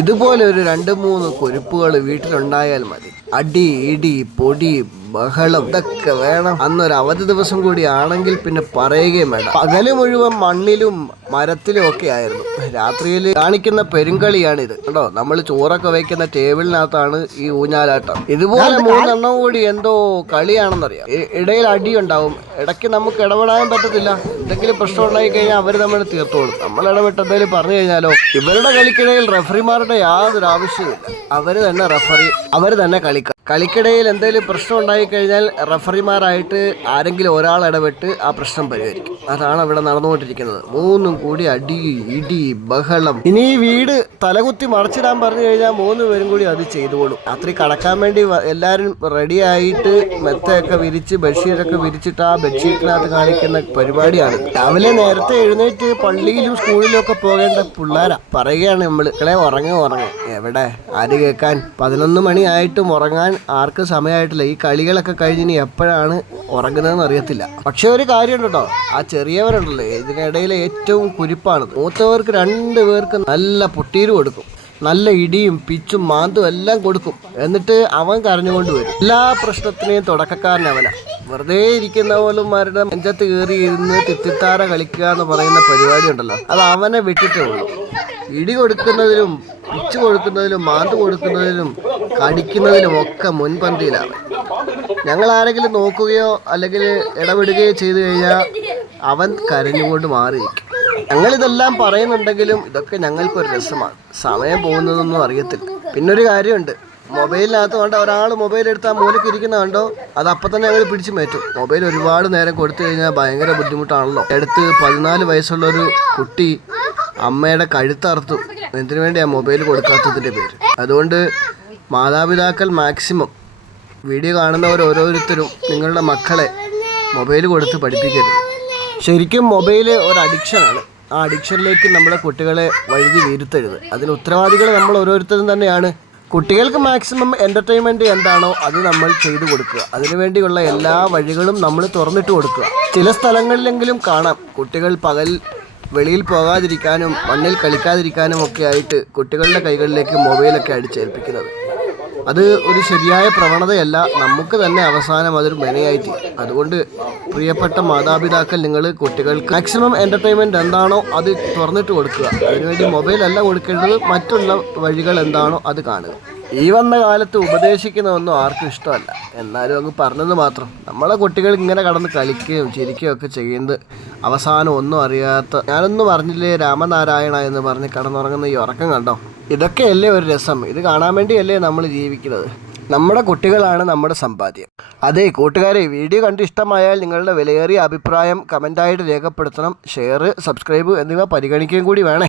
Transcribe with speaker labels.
Speaker 1: ഇതുപോലെ ഒരു രണ്ട് മൂന്ന് കുരുപ്പുകൾ വീട്ടിലുണ്ടായാൽ മതി. അടി ഇടി പൊടി ബഹളം ഇതൊക്കെ വേണം. അന്നൊരു അവധി ദിവസം കൂടി ആണെങ്കിൽ പിന്നെ പറയുകയും വേണം പകൽ മുഴുവൻ മണ്ണിലും മരത്തിലും ഒക്കെ ആയിരുന്നു. രാത്രിയിൽ കാണിക്കുന്ന പെരുങ്കളിയാണിത്. കേട്ടോ നമ്മൾ ചോറൊക്കെ വയ്ക്കുന്ന ടേബിളിനകത്താണ് ഈ ഊഞ്ഞാലാട്ടം. ഇതുപോലെ മൂന്നെണ്ണം കൂടി എന്തോ കളിയാണെന്നറിയാം. ഇടയിൽ ഇടയിൽ അടിയുണ്ടാവും. ഇടയ്ക്ക് നമുക്ക് ഇടപെടാൻ പറ്റത്തില്ല. എന്തെങ്കിലും പ്രശ്നം ഉണ്ടായി കഴിഞ്ഞാൽ അവർ നമ്മൾ തീർത്തോളും. നമ്മൾ ഇടപെട്ട് എന്തെങ്കിലും പറഞ്ഞു കഴിഞ്ഞാലോ? ഇവരുടെ കളിക്കിടയിൽ റെഫറിമാരുടെ യാതൊരു ആവശ്യമില്ല അവർ തന്നെ റെഫറി അവർ തന്നെ കളിക്ക കളിക്കിടയിൽ എന്തെങ്കിലും പ്രശ്നം ഉണ്ടായി കഴിഞ്ഞാൽ റെഫറിമാരായിട്ട് ആരെങ്കിലും ഒരാൾ ഇടപെട്ട് ആ പ്രശ്നം പരിഹരിക്കും. അതാണ് അവിടെ നടന്നുകൊണ്ടിരിക്കുന്നത്. മൂന്നും കൂടി അടി ഇടി ബഹളം. ഇനി ഈ വീട് തലകുത്തി മറച്ചിടാൻ പറഞ്ഞു കഴിഞ്ഞാൽ മൂന്ന് പേരും കൂടി അത് ചെയ്തുകൊള്ളും രാത്രി കടക്കാൻ വേണ്ടി എല്ലാവരും റെഡി ആയിട്ട് മെത്തയൊക്കെ വിരിച്ച് ബെഡ്ഷീറ്റൊക്കെ വിരിച്ചിട്ട് ആ ബെഡ്ഷീറ്റിനകത്ത് കാണിക്കുന്ന പരിപാടിയാണ്. രാവിലെ നേരത്തെ എഴുന്നേറ്റ് പള്ളിയിലും സ്കൂളിലും ഒക്കെ പോകേണ്ട പിള്ളേരാ. പറയുകയാണ് നമ്മൾ ഇക്കളെ ഉറങ്ങ ഉറങ്ങ. എവിടെ? ആര് കേൾക്കാൻ? പതിനൊന്ന് മണിയായിട്ടും ഉറങ്ങാൻ ആർക്കും സമയമായിട്ടില്ല. ഈ കളികളൊക്കെ കഴിഞ്ഞ് ഇനി എപ്പോഴാണ് ഉറങ്ങുന്നതെന്ന് അറിയത്തില്ല. പക്ഷെ ഒരു കാര്യമുണ്ട് കേട്ടോ ആ ചെറിയവരുണ്ടല്ലോ. ഇതിനിടയിൽ ഏറ്റവും കുരിപ്പാണ് മൂത്തവർക്ക് രണ്ട് പേർക്ക് നല്ല പൊട്ടീര് കൊടുക്കും. നല്ല ഇടിയും പിച്ചും മാന്തും എല്ലാം കൊടുക്കും. എന്നിട്ട് അവൻ കരഞ്ഞുകൊണ്ട് വരും. എല്ലാ പ്രശ്നത്തിനെയും തുടക്കക്കാരൻ അവനാ വെറുതെ ഇരിക്കുന്ന പോലുംമാരുടെ നെഞ്ചത്ത് കയറി ഇരുന്ന് തിത്തിത്താര കളിക്കുക എന്ന് പറയുന്ന പരിപാടി ഉണ്ടല്ലോ. അത് അവനെ വിട്ടിട്ടേ ഉള്ളൂ. ഇടി കൊടുക്കുന്നതിലും പിച്ച് കൊടുക്കുന്നതിലും മാന്ത് കൊടുക്കുന്നതിലും കടിക്കുന്നതിലും ഒക്കെ മുൻപന്തിയിലാണ്. ഞങ്ങൾ ആരെങ്കിലും നോക്കുകയോ അല്ലെങ്കിൽ ഇടപെടുകയോ ചെയ്തു കഴിഞ്ഞാൽ അവൻ കരഞ്ഞുകൊണ്ട് മാറിയിരിക്കും. ഞങ്ങളിതെല്ലാം പറയുന്നുണ്ടെങ്കിലും ഇതൊക്കെ ഞങ്ങൾക്കൊരു രസമാണ്. സമയം പോകുന്നതൊന്നും അറിയത്തില്ല. പിന്നൊരു കാര്യമുണ്ട്. മൊബൈലിനകത്ത് കണ്ട ഒരാൾ മൊബൈൽ എടുത്താൽ ആ മൂലക്ക് ഇരിക്കുന്ന കണ്ടോ? അത് അപ്പം തന്നെ ഞങ്ങൾ പിടിച്ചു മാറ്റും. മൊബൈൽ ഒരുപാട് നേരം കൊടുത്തു കഴിഞ്ഞാൽ ഭയങ്കര ബുദ്ധിമുട്ടാണല്ലോ. എടുത്ത് പതിനാല് വയസ്സുള്ള ഒരു കുട്ടി അമ്മയുടെ കഴുത്തറുത്തു. എന്തിനു വേണ്ടിയാണ് മൊബൈൽ കൊടുക്കാത്തതിന്റെ പേര്? അതുകൊണ്ട് മാതാപിതാക്കൾ മാക്സിമം വീഡിയോ കാണുന്നവർ ഓരോരുത്തരും നിങ്ങളുടെ മക്കളെ മൊബൈൽ കൊടുത്ത് പഠിപ്പിക്കരുത്. ശരിക്കും മൊബൈൽ ഒരു അഡിക്ഷനാണ് ആ അഡിക്ഷനിലേക്ക് നമ്മുടെ കുട്ടികളെ വഴുതി വീരുത്തരുത് അതിന് ഉത്തരവാദികൾ നമ്മൾ ഓരോരുത്തരും തന്നെയാണ്. കുട്ടികൾക്ക് മാക്സിമം എന്റർടൈൻമെന്റ് എന്താണോ അത് നമ്മൾ ചെയ്തു കൊടുക്കുക. അതിനുവേണ്ടിയുള്ള എല്ലാ വഴികളും നമ്മൾ തുറന്നിട്ട് കൊടുക്കുക. ചില സ്ഥലങ്ങളിലെങ്കിലും കാണാം. കുട്ടികൾ പകൽ വെളിയിൽ പോകാതിരിക്കാനും മണ്ണിൽ കളിക്കാതിരിക്കാനും ഒക്കെ ആയിട്ട് കുട്ടികളുടെ കൈകളിലേക്ക് മൊബൈലൊക്കെ അടിച്ചേൽപ്പിക്കുന്നത്. അത് ഒരു ശരിയായ പ്രവണതയല്ല. നമുക്ക് തന്നെ അവസാനം അതൊരു മെനയായി തീരും അതുകൊണ്ട് പ്രിയപ്പെട്ട മാതാപിതാക്കൾ നിങ്ങൾ കുട്ടികൾക്ക് മാക്സിമം എന്റർടൈൻമെന്റ് എന്താണോ അത് തുറന്നിട്ട് കൊടുക്കുക. അതിനുവേണ്ടി മൊബൈൽ അല്ല കൊടുക്കേണ്ടത് മറ്റുള്ള വഴികൾ എന്താണോ അത് കാണുക. ഈ വന്ന കാലത്ത് ഉപദേശിക്കുന്നതൊന്നും ആർക്കും ഇഷ്ടമല്ല. എന്നാലും അങ്ങ് പറഞ്ഞത് മാത്രം. നമ്മളെ കുട്ടികൾ ഇങ്ങനെ കടന്ന് കളിക്കുകയും ചിരിക്കുകയും ഒക്കെ ചെയ്യുന്നത് അവസാനം ഒന്നും അറിയാത്ത ഞാനൊന്നും പറഞ്ഞില്ലേ രാമനാരായണ എന്ന് പറഞ്ഞ് കടന്നുറങ്ങുന്ന ഈ ഉറക്കം കണ്ടോ? ഇതൊക്കെയല്ലേ ഒരു രസം? ഇത് കാണാൻ വേണ്ടിയല്ലേ നമ്മൾ ജീവിക്കുന്നത്. നമ്മുടെ കുട്ടികളാണ് നമ്മുടെ സമ്പാദ്യം. അതെ കൂട്ടുകാരെ വീഡിയോ കണ്ട് ഇഷ്ടമായാൽ നിങ്ങളുടെ വിലയേറിയ അഭിപ്രായം കമന്റായിട്ട് രേഖപ്പെടുത്തണം. ഷെയർ സബ്സ്ക്രൈബ് എന്നിവ പരിഗണിക്കുകയും കൂടി വേണേ.